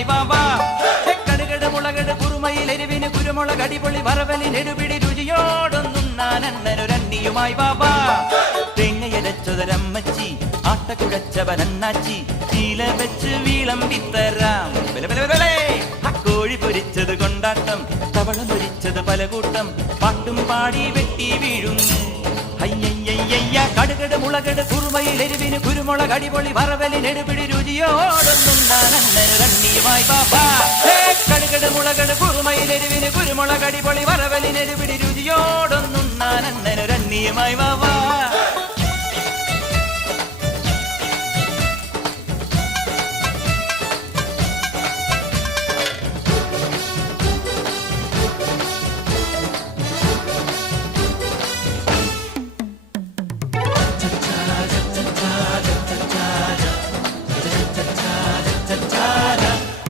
രണ്ണിയുമായി ബാബാ കടുകട് മുളകട് കുറുമയിലെരിവിന് കുരുമുളക് അടിപൊളി വറവലിനെടുപിടി രുചിയോടൊന്നുണ്ണാനണ്ണനു രണ്ണിയുമായി ബാബാ തേങ്ങയരച്ചതൊരമ്മച്ചി ആട്ടക്കുഴച്ചവനണ്ണാച്ചി ചീല വെച്ച് വിളമ്പിത്തരാം കോഴി പൊരിച്ചത് കൊണ്ടാട്ടം തവള പൊരിച്ചത് പലകൂട്ടം പാട്ടും പാടി വെട്ടി വീഴുന്നു അയ്യയ്യയ്യ കടുകട് മുളകട് കുറുമയിലെരിവിന് കുരുമുളക് അടിപൊളി വറവലിനെടുപിടി രുചിയോടൊന്നുണ്ണാനണ്ണനു രണ്ണിയുമായി ബാബാ കടുകട് മുളകട് കുറുമയിലെരിവിന് കുരുമുളക് അടിപൊളി വറവലിനെടുപിടി രുചിയോടൊന്നുണ്ണാനണ്ണനു രണ്ണിയുമായി ബാബാ